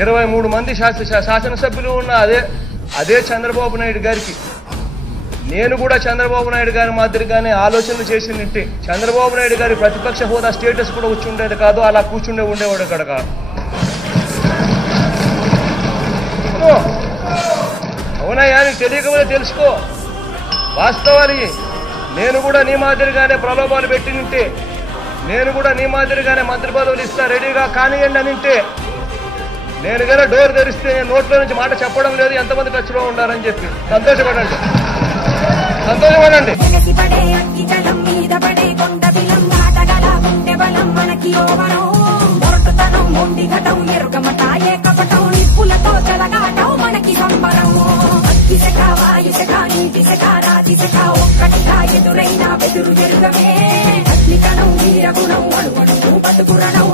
23 మంది శాసనసభ్యులు ఉన్న అదే చంద్రబాబు నాయుడు గారికి నేను కూడా చంద్రబాబు నాయుడు గారి మాదిరిగానే ఆలోచనలు చేసిందంటే చంద్రబాబు నాయుడు గారి ప్రతిపక్ష హోదా స్టేటస్ కూడా వచ్చి ఉండేది కాదు, అలా ఉండేవాడు అక్కడ కాదు. అవునయ్యా, నీకు తెలియకపోతే తెలుసుకో వాస్తవాలు. నేను కూడా నీ మాదిరిగానే ప్రలోభాలు పెట్టినింటే, నేను కూడా నీ మాదిరిగానే మంత్రి పదవులు ఇస్తా రెడీగా కానియండి అనింటే, నేను గల డోర్ తెరిస్తే నేను నోట్లో నుంచి మాట చెప్పడం లేదు, ఎంతమంది టచ్లో ఉండాలని చెప్పి సంతోషపడండి. ఒక్కటిగా ఎదురైనా బెదురు జరుగమే అగ్నికణం వీరగుణం అడుగను బతుకురణం